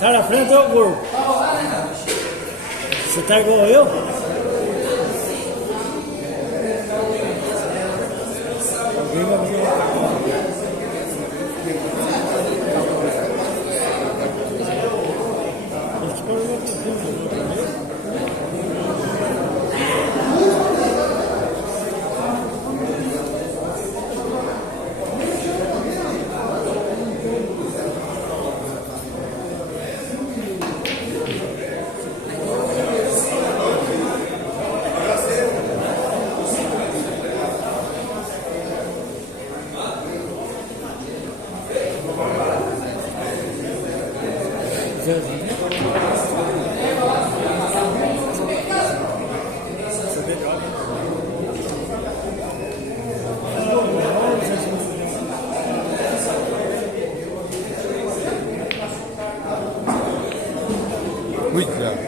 Sai na frente, ô gordo. Você tá igual eu? Alguém vai vir lá. Cuidado.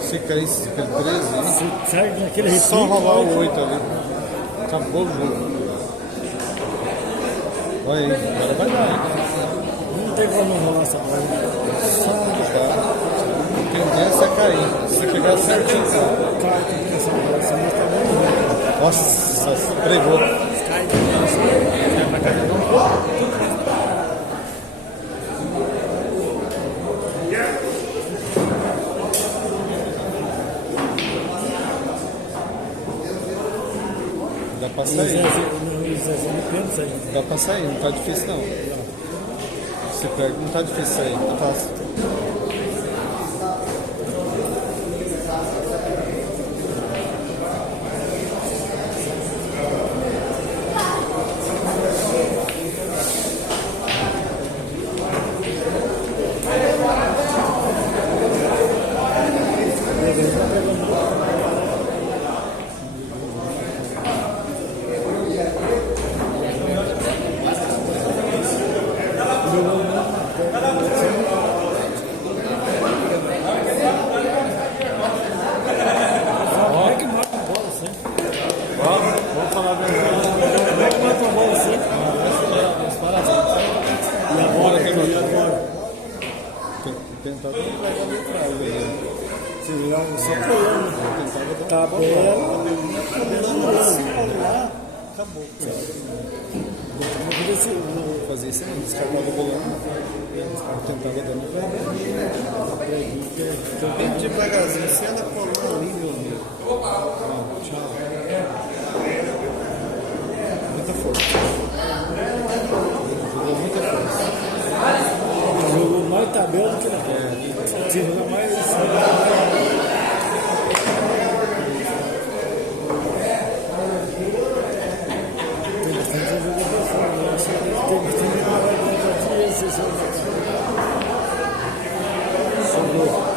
Se caísse aquele 13, sai naquele repique. só rolar o 8 ali. Acabou o jogo. Olha aí, agora vai dar. Não tem como não rolar essa bola. Só tá. A tendência é cair. Se pegar certinho, cara. Cai, tem que essa bola. Essa bola tá bem. Nossa, pregou. Cai, cai pra cá. Dá pra sair. Dá Dá pra sair, não tá difícil não. Se pega, não tá difícil sair, tá fácil. Vamos falar a verdade. Como é que mata uma bola assim? E agora que ele agora? Tentar não pegar ali atrás. Só apoiando. Tabela. Acabou. Vou fazer isso aí, descartava o volante. Tentava dar no bem devagarzinho, você anda colando ali, meu amigo. Tchau. Muita força. Jogou muita força. jogou mais tabela do que na bola. Jogou mais. Tem bastante jogador pra fora. Eu acho que tem bastante jogador pra fora.